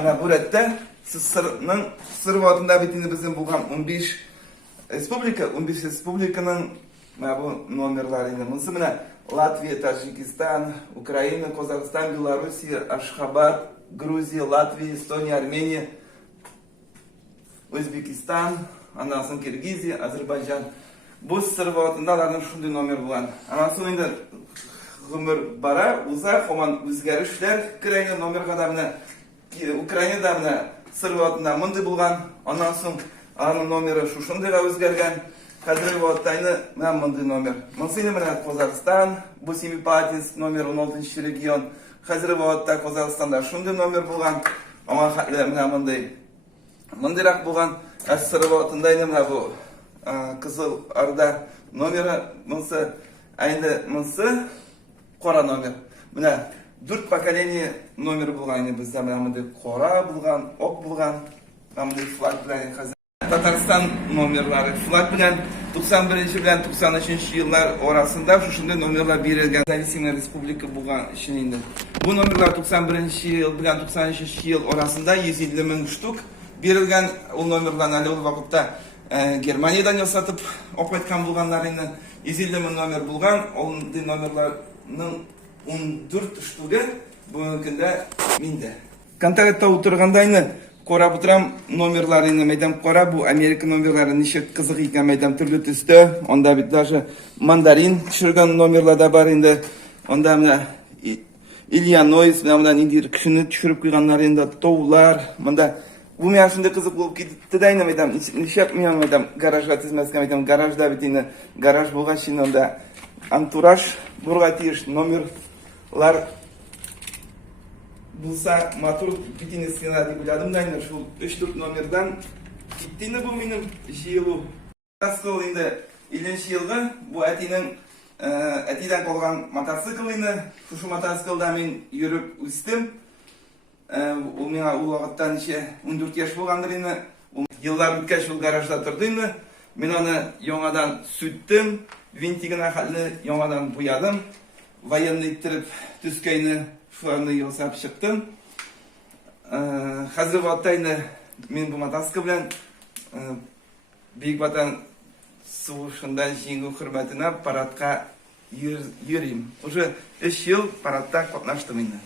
ана бу ретте сырның сыр ватында битini безнең булган 15 республиканың бу номерлары инде. Монысы менә Латвия, Таджикистан, Украина, Казахстан, Белоруссия, Ашхабад, Грузия, Латвия, Эстония, Армения, Өзбекистан, андан соң Киргизия, Азербайджан. Бу сыр ватында аларның шундый номер булган. Андан соң инде гомер бара, уза, һаман үзгәрешләр Украина номерга да менә Украинада менә сыр ватында мондый булган. Андан соң аның номеры шушындыйга үзгәргән. Хәзерге вакытта менә мондый номер. Монысы менә Казахстан, бу Семипалатинск номер 16 регион. Хәзерге вакытта Казахстанда шундый номер булган. Аңа хәтле менә мондыйрак булган. Сыр ватында менә бу Кызыл Арда номеры, монысы монысы кара номер. Менә 4 поколение номер булган бездә, менә мондый кара булган, ак булган, мондый флаг белән хәзер Татарстан номерлары. Флаг белән 91 белән 93 еллар арасында шушындай номерлар бирелгән. Независимая республика булган өчен инде. Бу номерлар 91 ел белән 93 ел арасында 150 мең штук бирелгән. Ул номерларны әле ул вакытта Германиядән ясатып акайткан булганнар инде. 150 мең номер булган. Ул номерларның 14 штугы бүгенге көндә миндә. Контактта утырганда инде Кора бутрам номерларыны мәйдан кора, бу Америка номерлары ничек кызык икән мәйдан төрле төстә. Анда бит даже мандарин төшергән номерлар да бар инде. Анда менә Ильяноис менә инде кешене төшереп куйганнар инде, тоулар. Монда бу миңа шундый кызык булып китте дә инде мәйдан. Ничек миңа мәйдан гаражга тизмәскә мәйдан гаражда бит инде гараж булгач инде анда антураж бурга тиеш номерлар булса матур битini сына дип уйладым да инде шул 3-4 номердан китте инде бу минем җыелу. Мотоцикл инде 50 елгы бу әтидән калган мотоцикл инде. Шушы мотоциклда мин йөреп үстем. Ул миңа ул вакытта 14 яшь булгандыр инде. Еллар үткәч ул гаражда торды инде. Мин аны яңадан сүттем, винтигына хәтле яңадан буядым. Военный иттереп төскәйне шуларны ясап чыктым. Хәзер вакытта инде мин бу мотоцикл белән Бөек Ватан сугышында җиңү хөрмәтенә парадка йөрим. Уже 3 ел парадта катнаштым инде.